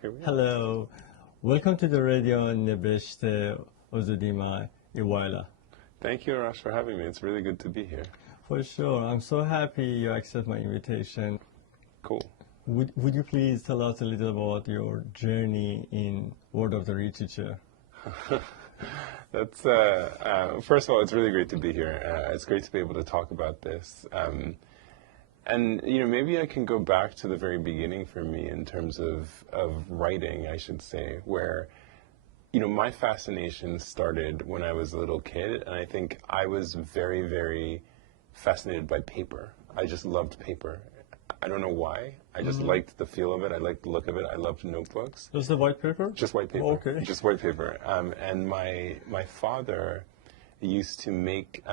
Here we go. Hello, welcome to the Radio Nebeshteh, Uzodinma Iweala. Thank you, Arash, for having me. It's really good to be here. For sure, I'm so happy you accept my invitation. Cool. Would you please tell us a little about your journey in world of the literature? That's first of all, it's really great to be here. It's great to be able to talk about this. And maybe I can go back to the very beginning for me in terms of writing, I should say, where my fascination started when I was a little kid, and I think I was very, very fascinated by paper. I just loved paper. I don't know why. I just liked the feel of it. I liked the look of it. I loved notebooks. Just the white paper? Just white paper. Okay. Just white paper. And my father used to make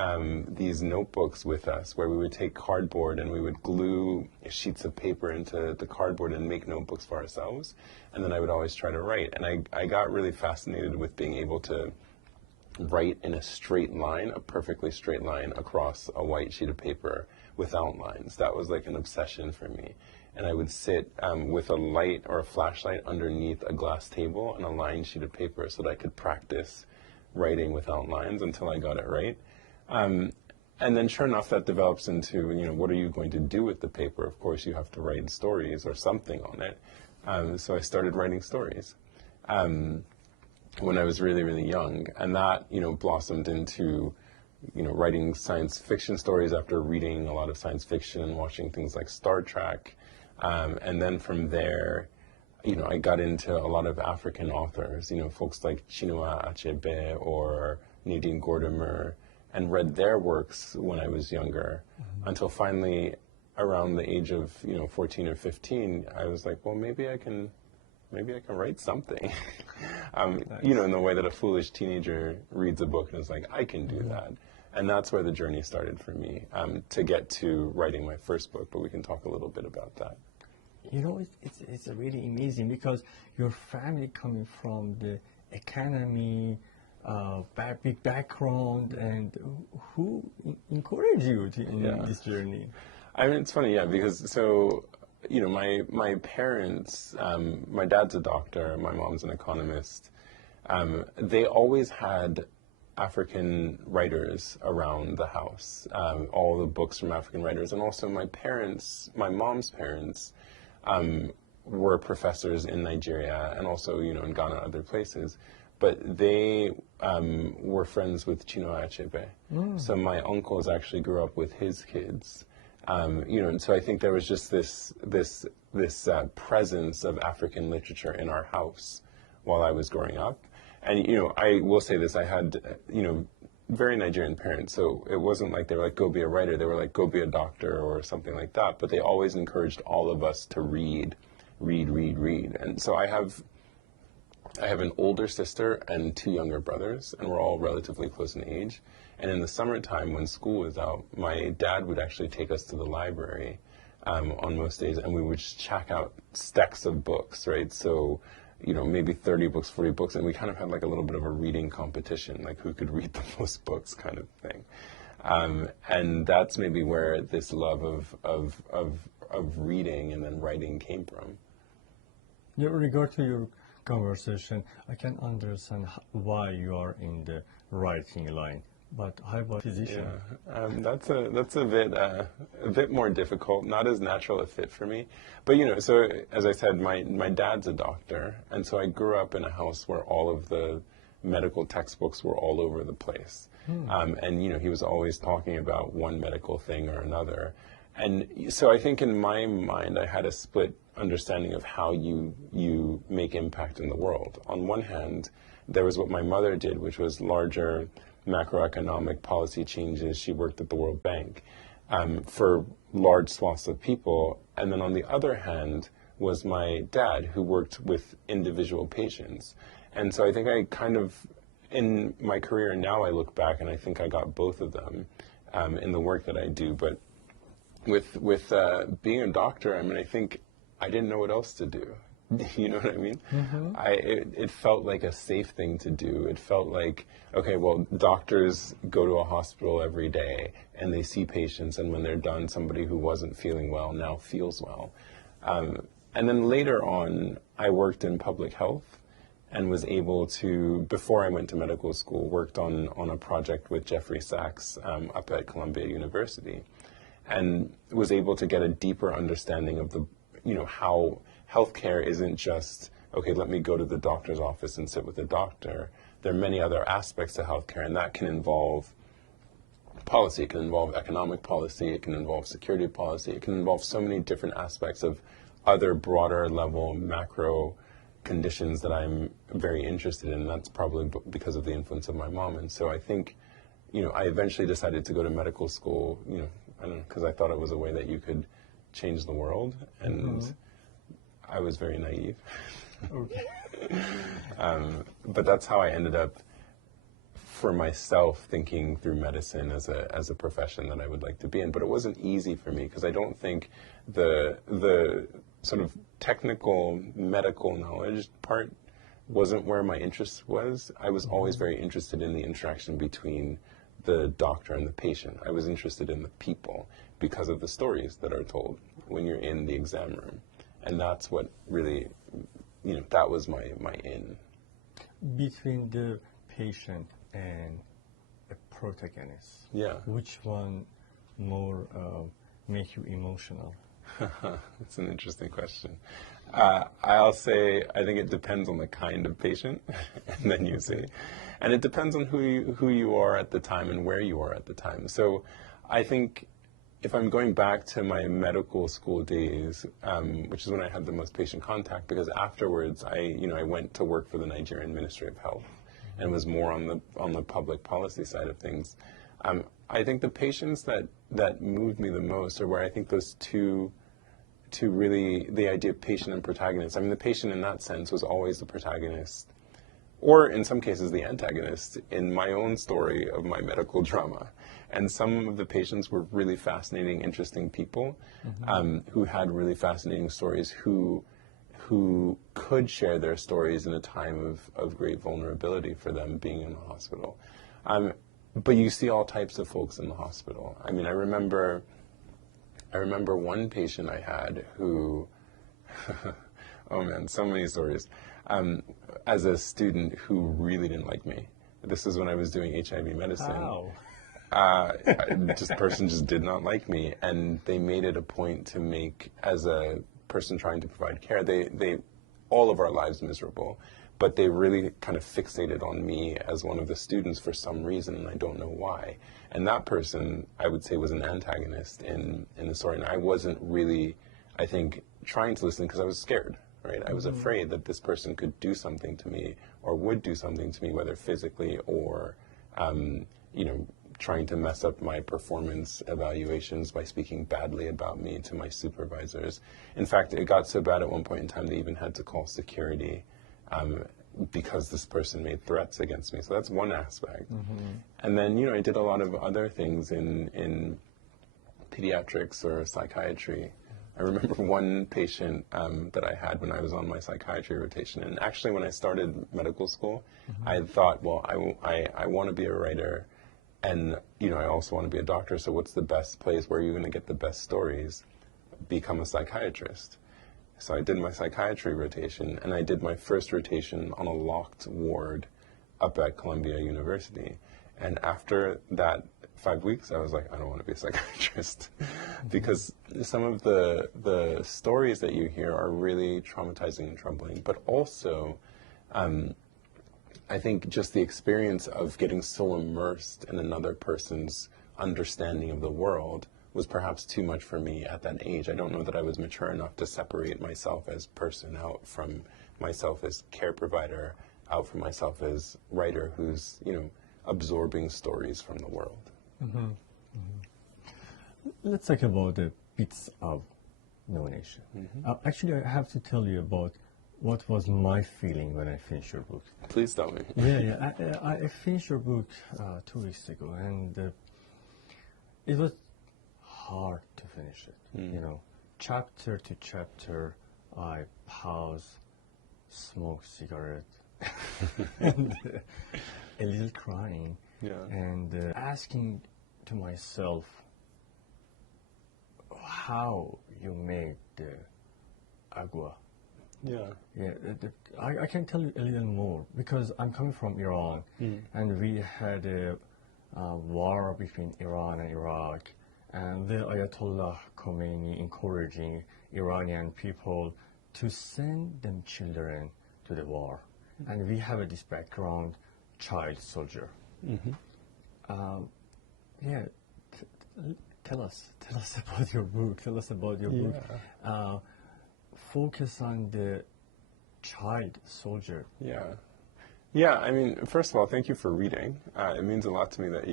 these notebooks with us where we would take cardboard and we would glue sheets of paper into the cardboard and make notebooks for ourselves. And then I would always try to write. And I got really fascinated with being able to write in a straight line, a perfectly straight line across a white sheet of paper without lines. That was like an obsession for me. And I would sit with a light or a flashlight underneath a glass table and a lined sheet of paper so that I could practice writing without lines until I got it right. And then sure enough, that develops into, what are you going to do with the paper? Of course, you have to write stories or something on it. So I started writing stories when I was really, really young. And that, blossomed into, writing science fiction stories after reading a lot of science fiction and watching things like Star Trek. And then from there, I got into a lot of African authors, folks like Chinua Achebe or Nadine Gordimer, and read their works when I was younger, until finally, around the age of 14 or 15, I was like, well, maybe I can write something, Nice. In the way that a foolish teenager reads a book and is like, I can do that. And that's where the journey started for me, to get to writing my first book, but we can talk a little bit about that. It's really amazing because your family coming from the economy, big background, and who encouraged you in this journey? I mean, it's funny, because my parents, my dad's a doctor, my mom's an economist. They always had African writers around the house, all the books from African writers, and also my mom's parents, were professors in Nigeria and also, in Ghana and other places. But they were friends with Chinua Achebe. So my uncles actually grew up with his kids. And so I think there was just this presence of African literature in our house while I was growing up. And, I will say this, I had, very Nigerian parents, so it wasn't like they were like, go be a writer. They were like, go be a doctor or something like that. But they always encouraged all of us to read. And so I have an older sister and two younger brothers, and we're all relatively close in age. And in the summertime, when school was out, my dad would actually take us to the library on most days, and we would just check out stacks of books, right? So, maybe 30 books, 40 books, and we kind of had like a little bit of a reading competition, like who could read the most books kind of thing. And that's maybe where this love of reading and then writing came from. In regard to your conversation, I can understand why you are in the writing line. But how about physician? That's a bit more difficult, not as natural a fit for me. But so as I said, my dad's a doctor, and so I grew up in a house where all of the medical textbooks were all over the place. And he was always talking about one medical thing or another. And so I think in my mind I had a split understanding of how you make impact in the world. On one hand, there was what my mother did, which was larger macroeconomic policy changes. She worked at the World Bank for large swaths of people. And then on the other hand was my dad, who worked with individual patients. And so I think I kind of, in my career now, I look back and I think I got both of them in the work that I do. But with being a doctor, I mean, I think I didn't know what else to do. You know what I mean? It felt like a safe thing to do. It felt like, okay, well, doctors go to a hospital every day and they see patients, and when they're done, somebody who wasn't feeling well now feels well. And then later on, I worked in public health and was able to, before I went to medical school, worked on a project with Jeffrey Sachs up at Columbia University, and was able to get a deeper understanding of the, how healthcare isn't just, okay, let me go to the doctor's office and sit with the doctor. There are many other aspects to healthcare, and that can involve policy, it can involve economic policy, it can involve security policy, it can involve so many different aspects of other broader level macro conditions that I'm very interested in. That's probably because of the influence of my mom. And so I think, I eventually decided to go to medical school, I don't know, because I thought it was a way that you could change the world, and I was very naive. Okay. But that's how I ended up, for myself, thinking through medicine as a profession that I would like to be in. But it wasn't easy for me, because I don't think the sort of technical medical knowledge part wasn't where my interest was. I was always very interested in the interaction between the doctor and the patient. I was interested in the people because of the stories that are told when you're in the exam room. And that's what really, that was my in. Between the patient and a protagonist, which one more make you emotional? That's an interesting question. I'll say I think it depends on the kind of patient, and then you say, and it depends on who you are at the time and where you are at the time. So I think if I'm going back to my medical school days, which is when I had the most patient contact, because afterwards I went to work for the Nigerian Ministry of Health and was more on the public policy side of things. I think the patients that moved me the most are where I think those two really, the idea of patient and protagonist. I mean, the patient in that sense was always the protagonist, or in some cases the antagonist in my own story of my medical drama. And some of the patients were really fascinating, interesting people who had really fascinating stories, who could share their stories in a time of great vulnerability for them being in the hospital. But you see all types of folks in the hospital. I mean, I remember one patient I had who, oh man, so many stories, as a student who really didn't like me. This is when I was doing HIV medicine. Wow. This person just did not like me, and they made it a point to make, as a person trying to provide care, they all of our lives miserable, but they really kind of fixated on me as one of the students for some reason, and I don't know why. And that person, I would say, was an antagonist in the story, and I wasn't really, I think, trying to listen because I was scared, right? I was afraid that this person could do something to me or would do something to me, whether physically or, trying to mess up my performance evaluations by speaking badly about me to my supervisors. In fact, it got so bad at one point in time they even had to call security because this person made threats against me. So that's one aspect. And then, I did a lot of other things in pediatrics or psychiatry. I remember one patient that I had when I was on my psychiatry rotation. And actually, when I started medical school, I thought, well, I want to be a writer, and I also want to be a doctor. So what's the best place where you're going to get the best stories? Become a psychiatrist. So I did my psychiatry rotation, and I did my first rotation on a locked ward up at Columbia University. And after that 5 weeks, I was like, I don't want to be a psychiatrist. Because some of the stories that you hear are really traumatizing and troubling. But also, I think just the experience of getting so immersed in another person's understanding of the world was perhaps too much for me at that age. I don't know that I was mature enough to separate myself as person out from myself as care provider, out from myself as writer who's, absorbing stories from the world. Let's talk about the bits of nomination. Actually, I have to tell you about what was my feeling when I finished your book. Please tell me. I finished your book 2 weeks ago, and it was hard to finish it. Chapter to chapter, I pause, smoke cigarette, and a little crying, and asking to myself how you made the Agua. Yeah. Yeah, I can tell you a little more because I'm coming from Iran, and we had a war between Iran and Iraq, and the Ayatollah Khomeini encouraging Iranian people to send them children to the war, and we have this background, child soldier. Yeah, tell us about your book. Tell us about your book. Focus on the child soldier. Yeah. I mean, first of all, thank you for reading. It means a lot to me that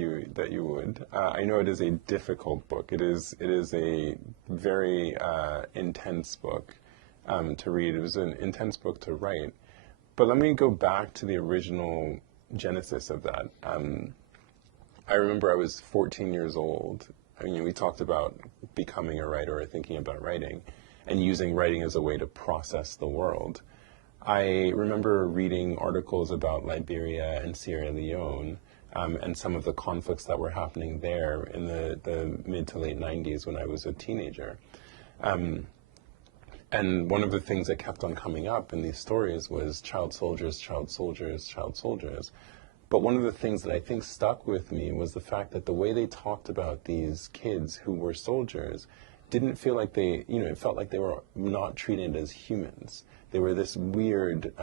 you would. I know it is a difficult book. It is a very intense book to read. It was an intense book to write. But let me go back to the original genesis of that. I remember I was 14 years old. I mean, we talked about becoming a writer or thinking about writing and using writing as a way to process the world. I remember reading articles about Liberia and Sierra Leone and some of the conflicts that were happening there in the mid to late 90s when I was a teenager. And one of the things that kept on coming up in these stories was child soldiers, child soldiers, child soldiers. But one of the things that I think stuck with me was the fact that the way they talked about these kids who were soldiers didn't feel like it felt like they were not treated as humans. They were this weird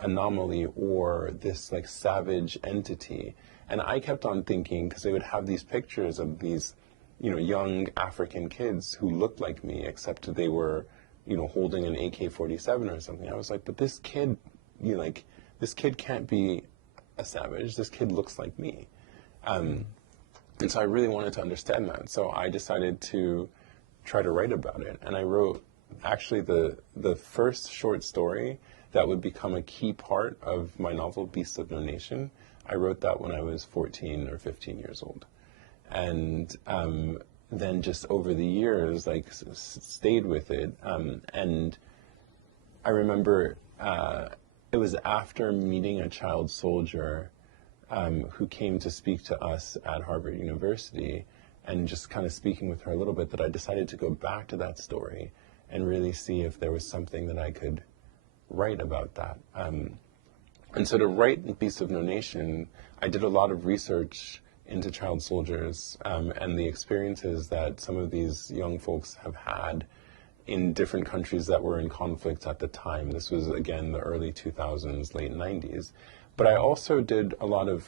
anomaly or this like savage entity. And I kept on thinking, because they would have these pictures of these, young African kids who looked like me, except they were, holding an AK-47 or something. I was like, but this kid, this kid can't be a savage. This kid looks like me. And so I really wanted to understand that. So I decided to try to write about it. And I wrote actually the first short story that would become a key part of my novel, Beasts of No Nation. I wrote that when I was 14 or 15 years old. And then just over the years, stayed with it. And I remember it was after meeting a child soldier who came to speak to us at Harvard University and just kind of speaking with her a little bit that I decided to go back to that story and really see if there was something that I could write about that. And so to write Beasts of No Nation, I did a lot of research into child soldiers and the experiences that some of these young folks have had in different countries that were in conflict at the time. This was, again, the early 2000s, late 90s. But I also did a lot of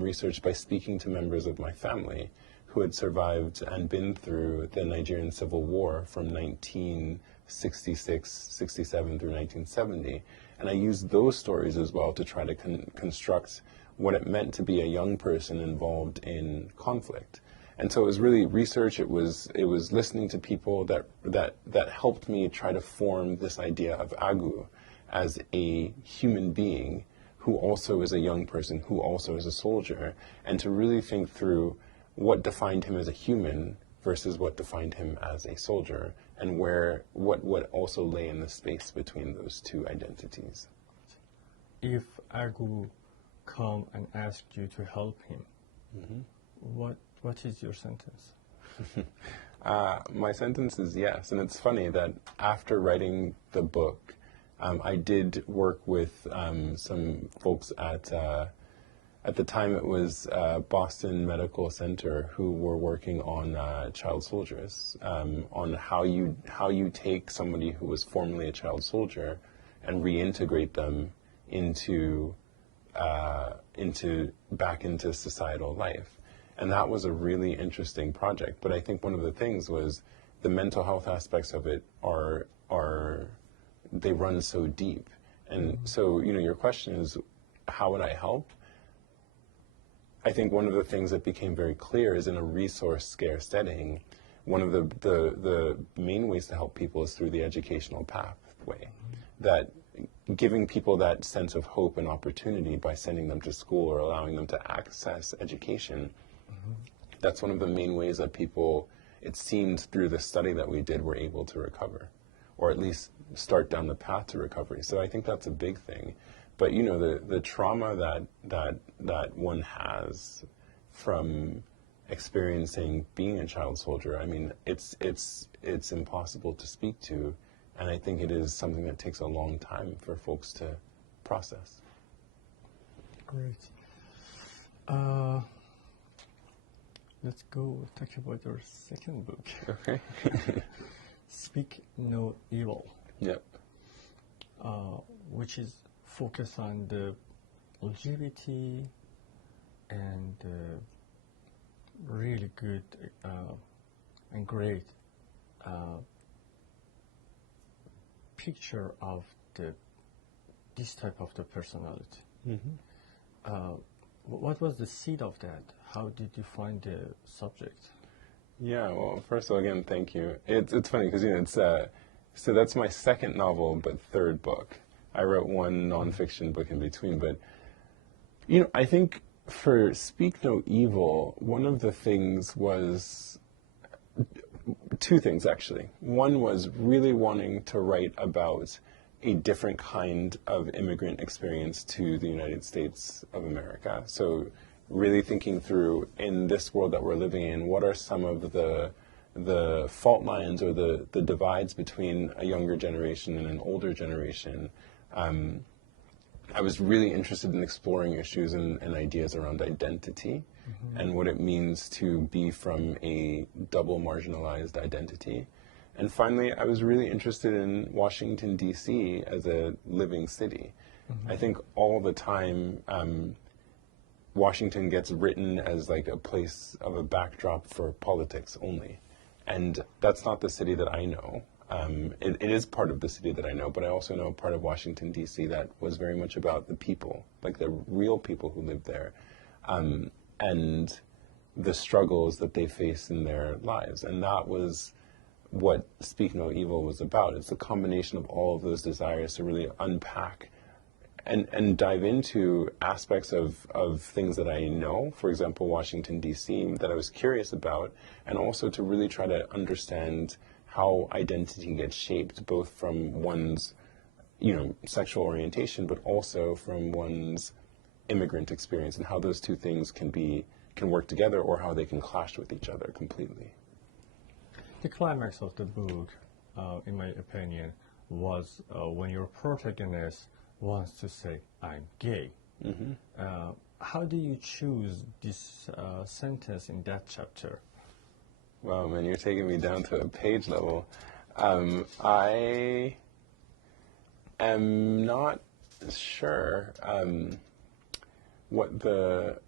research by speaking to members of my family who had survived and been through the Nigerian Civil War from 1966, 67 through 1970. And I used those stories as well to try to construct what it meant to be a young person involved in conflict. And so it was really research. It was listening to people that helped me try to form this idea of Agu as a human being who also is a young person, who also is a soldier, and to really think through what defined him as a human versus what defined him as a soldier, and what also lay in the space between those two identities. If Agu come and ask you to help him, what is your sentence? My sentence is yes. And it's funny that after writing the book, I did work with some folks at the time it was Boston Medical Center who were working on child soldiers, on how you take somebody who was formerly a child soldier and reintegrate them into back into societal life. And that was a really interesting project. But I think one of the things was the mental health aspects of it they run so deep. And so, your question is, how would I help? I think one of the things that became very clear is in a resource scarce setting, one of the main ways to help people is through the educational pathway. That giving people that sense of hope and opportunity by sending them to school or allowing them to access education, that's one of the main ways that people, it seemed through the study that we did, were able to recover, or at least start down the path to recovery. So I think that's a big thing. But the trauma that one has from experiencing being a child soldier, I mean, it's impossible to speak to And I think it is something that takes a long time for folks to process. Great. Let's go talk about your second book. Okay. Speak No Evil. Yep. Which is focused on the LGBT and really good and great picture of this type of the personality. Mm-hmm. What was the seed of that? How did you find the subject? Yeah, well, first of all, again, thank you. It's funny because, it's so that's my second novel, but third book. I wrote one nonfiction book in between, but, I think for Speak No Evil, one of the things was two things, actually. One was really wanting to write about a different kind of immigrant experience to the United States of America. So really thinking through, in this world that we're living in, what are some of the fault lines or the divides between a younger generation and an older generation. I was really interested in exploring issues and ideas around identity and what it means to be from a double marginalized identity. And finally, I was really interested in Washington, D.C. as a living city. I think all the time, Washington gets written as like a place of a backdrop for politics only. And that's not the city that I know. It is part of the city that I know, but I also know part of Washington, D.C. that was very much about the people, like the real people who lived there, and the struggles that they face in their lives. And that was what Speak No Evil was about. It's a combination of all of those desires to really unpack and dive into aspects of things that I know, for example, Washington, D.C., that I was curious about, and also to really try to understand how identity gets shaped, both from one's, sexual orientation, but also from one's immigrant experience, and how those two things can work together, or how they can clash with each other completely. The climax of the book, in my opinion, was when your protagonist wants to say, "I'm gay." Mm-hmm. How do you choose this sentence in that chapter? Wow, man, you're taking me down to a page level. I am not sure what the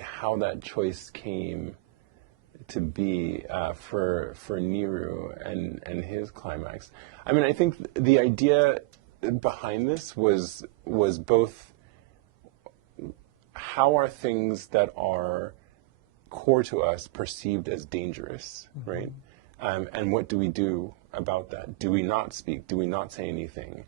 how that choice came to be for Niru and his climax. I mean, I think the idea behind this was both how are things that are core to us perceived as dangerous, right? And what do we do about that? Do we not speak? Do we not say anything?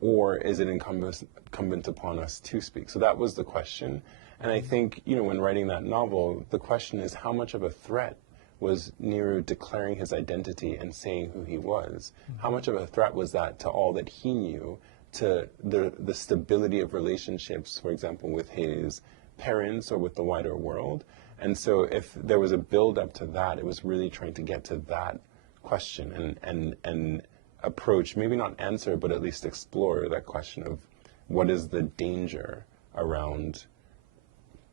Or is it incumbent upon us to speak? So that was the question. And I think, when writing that novel, the question is how much of a threat was Niru declaring his identity and saying who he was? How much of a threat was that to all that he knew, to the stability of relationships, for example, with his parents or with the wider world? And so if there was a build-up to that, it was really trying to get to that question and approach, maybe not answer, but at least explore that question of what is the danger around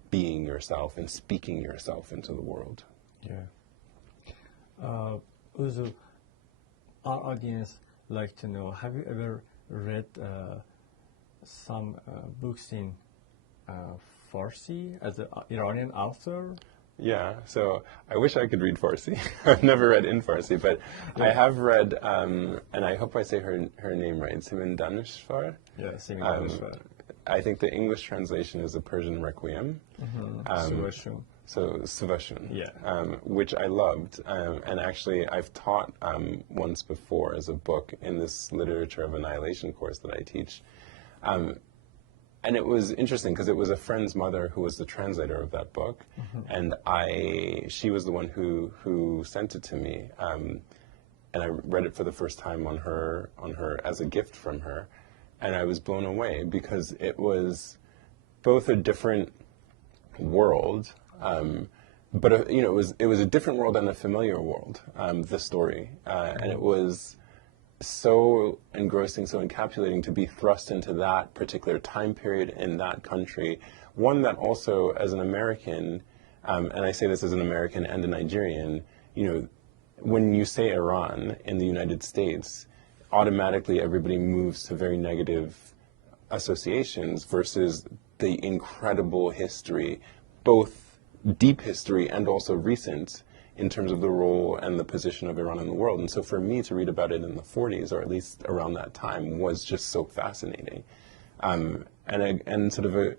being yourself and speaking yourself into the world. Yeah. Uzu, our audience like to know, have you ever read some books in Farsi as an Iranian author? Yeah, so I wish I could read Farsi. I've never read in Farsi, but I have read, and I hope I say her name right, Simin Danishvar. Yeah, Simin Danishvar. I think the English translation is a Persian Requiem. Suvashun. So Suvashun, yeah. Which I loved. And actually, I've taught once before as a book in this Literature of Annihilation course that I teach. And it was interesting because it was a friend's mother who was the translator of that book, and she was the one who sent it to me, and I read it for the first time on her as a gift from her, and I was blown away because it was both a different world, but you know, it was a different world and a familiar world. The story, and it was so engrossing, so encapsulating to be thrust into that particular time period in that country. One that also, as an American, and I say this as an American and a Nigerian, you know, when you say Iran in the United States, automatically everybody moves to very negative associations versus the incredible history, both deep history and also recent, in terms of the role and the position of Iran in the world. And so for me to read about it in the 40s, or at least around that time, was just so fascinating. And sort of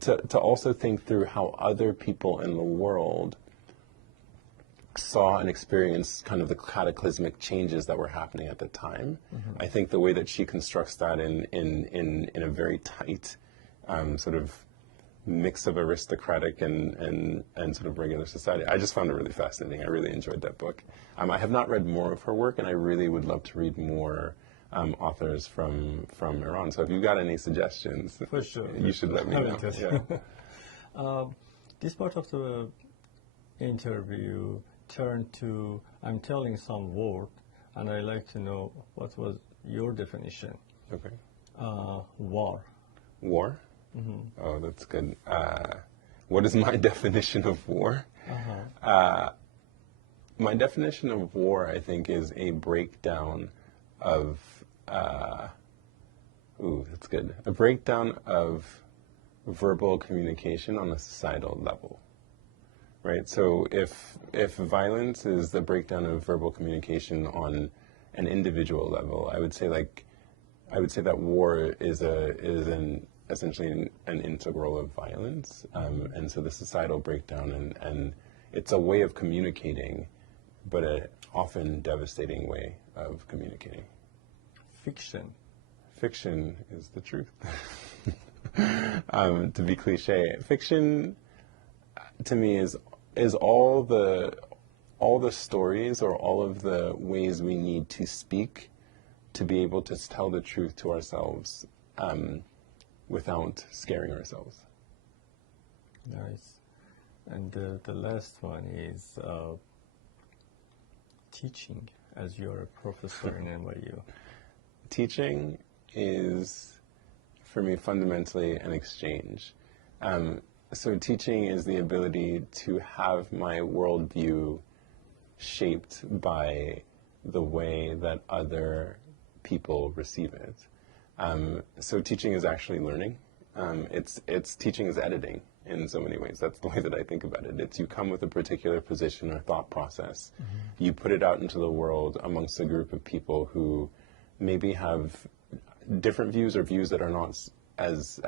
to also think through how other people in the world saw and experienced kind of the cataclysmic changes that were happening at the time. I think the way that she constructs that in a very tight sort of mix of aristocratic and sort of regular society, I just found it really fascinating. I really enjoyed that book. I have not read more of her work, and I really would love to read more authors from Iran. So if you've got any suggestions, for sure, you should let me know. Yeah. This part of the interview turned to, I'm telling some word, and I'd like to know what was your definition. Okay. War. War? Oh, that's good. What is my definition of war? My definition of war, I think, is a breakdown of, that's good. A breakdown of verbal communication on a societal level, right? So if violence is the breakdown of verbal communication on an individual level, I would say that war is essentially an integral of violence, and so the societal breakdown, and it's a way of communicating, but an often devastating way of communicating. Fiction is the truth. To be cliche, fiction to me is all the stories, or all of the ways we need to speak to be able to tell the truth to ourselves, without scaring ourselves. Nice. And the last one is teaching, as you're a professor in NYU. Teaching is, for me, fundamentally an exchange. So teaching is the ability to have my worldview shaped by the way that other people receive it. So teaching is actually learning. It's teaching is editing in so many ways. That's the way that I think about it. It's you come with a particular position or thought process. You put it out into the world amongst a group of people who maybe have different views, or views that are not as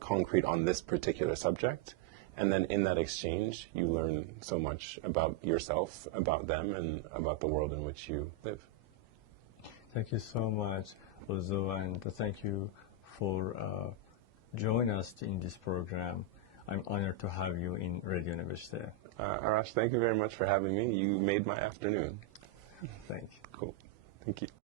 concrete on this particular subject. And then in that exchange, you learn so much about yourself, about them, and about the world in which you live. Thank you so much, Uzo, and thank you for joining us in this program. I'm honored to have you in Radio Nebeshteh. Arash, thank you very much for having me. You made my afternoon. Thank you. Cool. Thank you.